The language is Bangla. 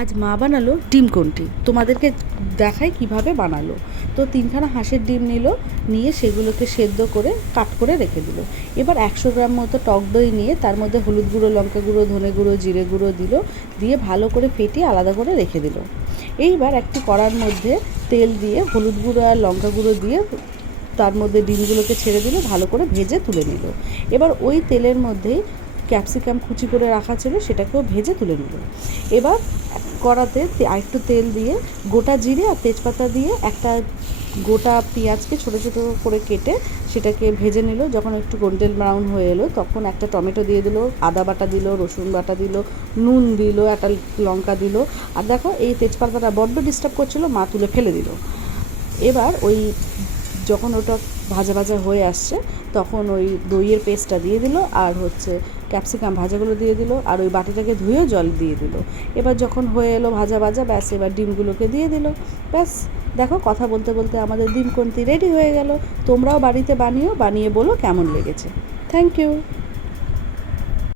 আজ মা বানালো ডিম কোনটি, তোমাদেরকে দেখাই কিভাবে বানালো। তো 3খানা হাঁসের ডিম নিল, নিয়ে সেগুলোকে সেদ্ধ করে কাট করে রেখে দিল। এবার 100 গ্রাম মতো টক দই নিয়ে তার মধ্যে হলুদ গুঁড়ো, লঙ্কা গুঁড়ো, ধনে গুঁড়ো, জিরে গুঁড়ো দিল, দিয়ে ভালো করে ফেটিয়ে আলাদা করে রেখে দিল। এইবার একটি কড়ার মধ্যে তেল দিয়ে হলুদ গুঁড়ো আর লঙ্কা গুঁড়ো দিয়ে তার মধ্যে ডিমগুলোকে ছেড়ে দিল, ভালো করে ভেজে তুলে নিল। এবার ওই তেলের মধ্যেই ক্যাপসিকাম কুচি করে রাখা ছিল, সেটাকেও ভেজে তুলে নিল। এবার কড়াতে আরেকটু তেল দিয়ে গোটা জিরে আর তেজপাতা দিয়ে একটা গোটা পেঁয়াজকে ছোটো ছোটো করে কেটে সেটাকে ভেজে নিল। যখন একটু গোল্ডেন ব্রাউন হয়ে এলো তখন একটা টমেটো দিয়ে দিল, আদা বাটা দিল, রসুন বাটা দিল, নুন দিল, একটা লঙ্কা দিল। আর দেখো এই তেজপাতাটা বড্ড ডিস্টার্ব করছিল, মা তুলে ফেলে দিল। এবার ওই যখন ওটা ভাজা ভাজা হয়ে আসছে তখন ওই দইয়ের পেস্টটা দিয়ে দিল, আর ক্যাপসিকাম ভাজাগুলো দিয়ে দিল, আর ওই বাটিটাকে ধুয়েও জল দিয়ে দিল। এবার যখন হয়ে এলো ভাজা ভাজা, ব্যাস এবার ডিমগুলোকে দিয়ে দিল। ব্যাস দেখো, কথা বলতে বলতে আমাদের ডিম কোনতি রেডি হয়ে গেল। তোমরাও বাড়িতে বানিয়ে বলো কেমন লেগেছে। Thank you.